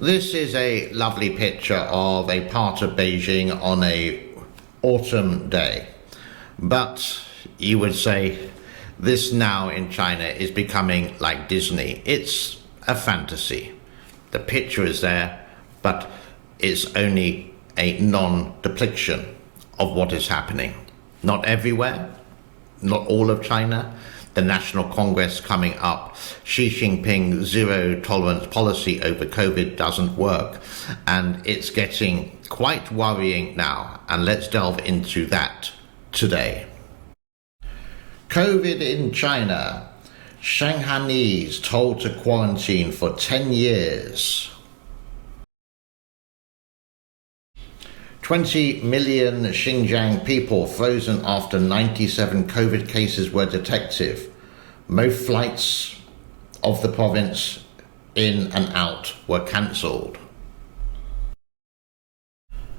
This is a lovely picture of a part of Beijing on a autumn day. But you would say this now in China is becoming like Disney. It's a fantasy. The picture is there, but it's only a non-depiction of what is happening. Not everywhere, not all of China. The National Congress coming up, Xi Jinping's zero tolerance policy over COVID doesn't work, and it's getting quite worrying now, and let's delve into that today. COVID in China, Shanghainese told to quarantine for 10 years. 20 million Xinjiang people frozen after 97 COVID cases were detected. Most flights of the province in and out were cancelled.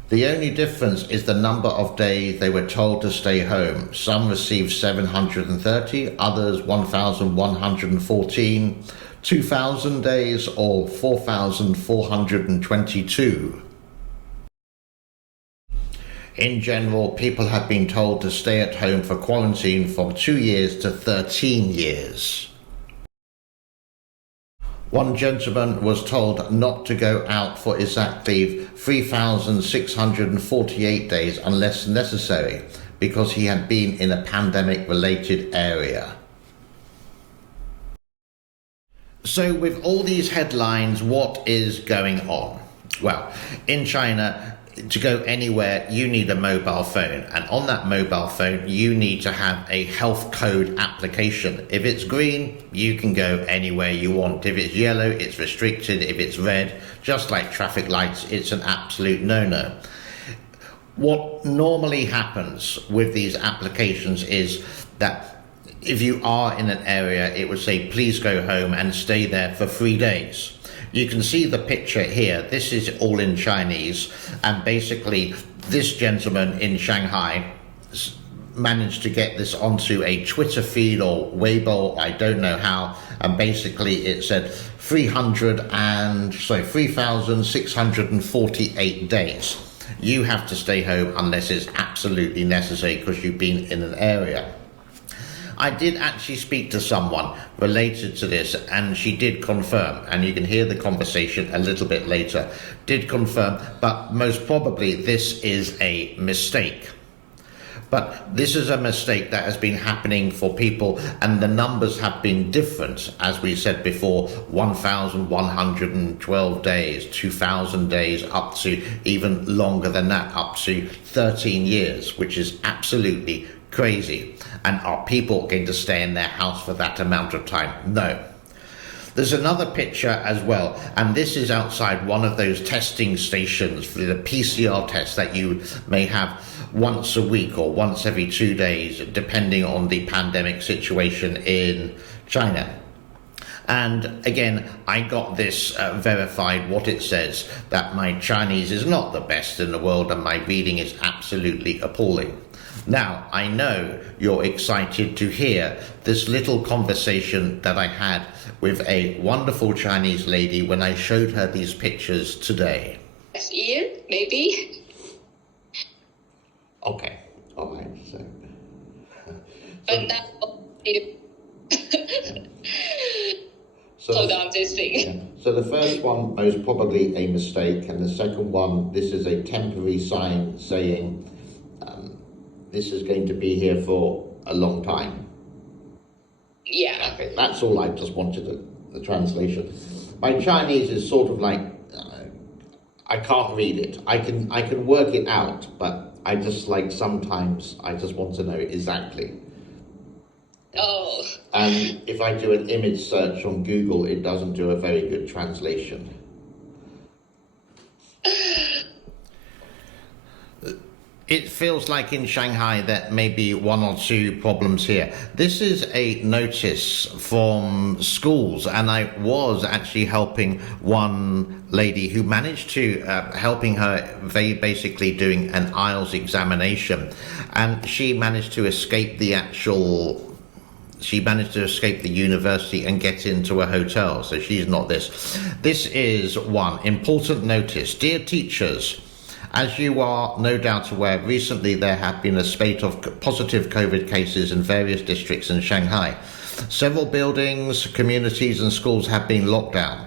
The only difference is the number of days they were told to stay home. Some received 730, others 1,114, 2,000 days or 4,422. In general, people have been told to stay at home for quarantine from 2 years to 13 years. One gentleman was told not to go out for exactly 3,648 days unless necessary, because he had been in a pandemic-related area. So with all these headlines, what is going on? Well, in China, to go anywhere, you need a mobile phone. And on that mobile phone, you need to have a health code application. If it's green, you can go anywhere you want. If it's yellow, it's restricted. If it's red, just like traffic lights, it's an absolute no-no. What normally happens with these applications is that if you are in an area, it would say, please go home and stay there for 3 days. You can see the picture here. This is all in Chinese, and basically this gentleman in Shanghai managed to get this onto a Twitter feed or Weibo, I don't know how, and basically it said 3,648 days. You have to stay home unless it's absolutely necessary because you've been in an area. I did actually speak to someone related to this, and she did confirm, and you can hear the conversation a little bit later, did confirm, but most probably this is a mistake. But this is a mistake that has been happening for people, and the numbers have been different, as we said before, 1,112 days, 2,000 days, up to even longer than that, up to 13 years, which is absolutely crazy. And are people going to stay in their house for that amount of time? No. There's another picture as well, and this is outside one of those testing stations for the PCR test that you may have once a week or once every 2 days, depending on the pandemic situation in China. And again, I got this verified, what it says, that my Chinese is not the best in the world and my reading is absolutely appalling. Now, I know you're excited to hear this little conversation that I had with a wonderful Chinese lady when I showed her these pictures today. Next year, maybe. Okay, all right, so But now, hold on, this thing. yeah. So the first one most probably a mistake, and the second one, this is a temporary sign saying this is going to be here for a long time. Yeah. Okay, that's all. I just wanted the translation. My Chinese is sort of like I can't read it. I can work it out, but I just like sometimes I just want to know exactly. Oh. And if I do an image search on Google, it doesn't do a very good translation. It feels like in Shanghai that maybe 1 or 2 problems here. This is a notice from schools, and I was actually helping one lady who managed to, helping her basically doing an IELTS examination, and she managed to escape the actual she managed to escape the university and get into a hotel, so she's not this. This is one important notice. Dear teachers, as you are no doubt aware, recently there have been a spate of positive COVID cases in various districts in Shanghai. Several buildings, communities and schools have been locked down.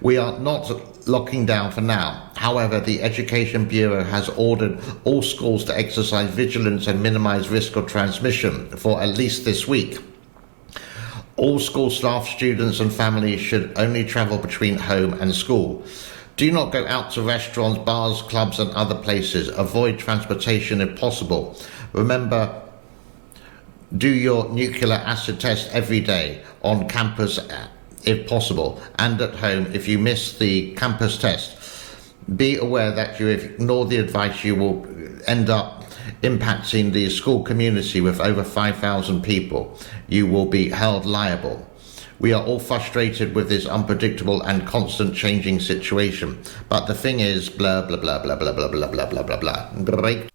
We are not locking down for now. However, the Education Bureau has ordered all schools to exercise vigilance and minimize risk of transmission for at least this week. All school staff, students and families should only travel between home and school. Do not go out to restaurants, bars, clubs and other places. Avoid transportation if possible. Remember, do your nucleic acid test every day on campus if possible, and at home if you miss the campus test. Be aware that you ignore the advice, you will end up impacting the school community with over 5,000 people. You will be held liable. We are all frustrated with this unpredictable and constant changing situation. But the thing is, blah, blah, blah, blah, blah, blah, blah, blah, blah, blah, blah. Great.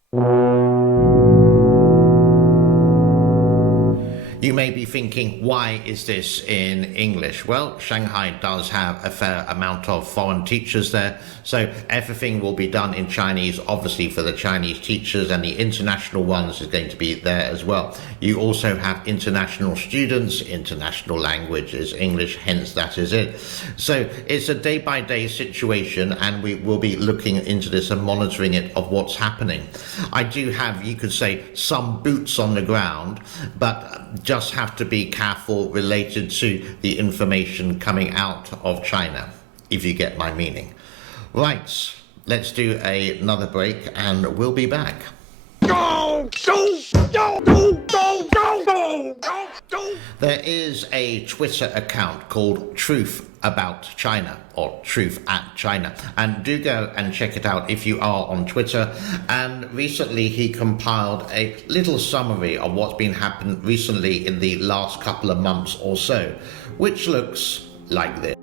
You may be thinking, why is this in English? Well, Shanghai does have a fair amount of foreign teachers there, so everything will be done in Chinese, obviously for the Chinese teachers, and the international ones is going to be there as well. You also have international students, international language is English, hence that is it. So it's a day-by-day situation, and we will be looking into this and monitoring it of what's happening. I do have, you could say, some boots on the ground, but just have to be careful related to the information coming out of China, if you get my meaning. Right, let's do another break and we'll be back. There is a Twitter account called Truth About China, or Truth at China, and do go and check it out if you are on Twitter. And recently he compiled a little summary of what's been happening recently in the last couple of months or so, which looks like this.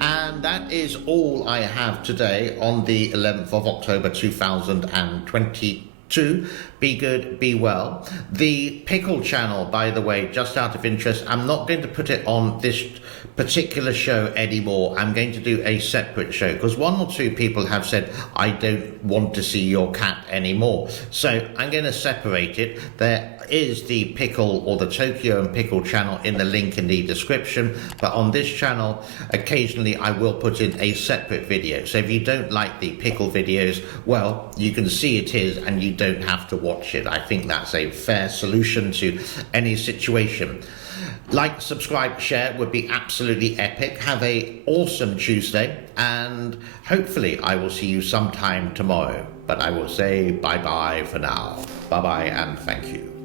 And that is all I have today on the 11th of October 2022. Be good, be well. The Pickle channel, by the way, just out of interest, I'm not going to put it on this particular show anymore. I'm going to do a separate show because one or two people have said, I don't want to see your cat anymore. So I'm going to separate it. There is the Pickle or the Tokyo and Pickle channel in the link in the description. But on this channel, occasionally I will put in a separate video. So if you don't like the Pickle videos, well, you can see it is and you don't have to watch it. I think that's a fair solution to any situation. Like, subscribe, share would be absolutely epic. Have a awesome Tuesday, and hopefully I will see you sometime tomorrow. But I will say bye-bye for now. Bye-bye and thank you.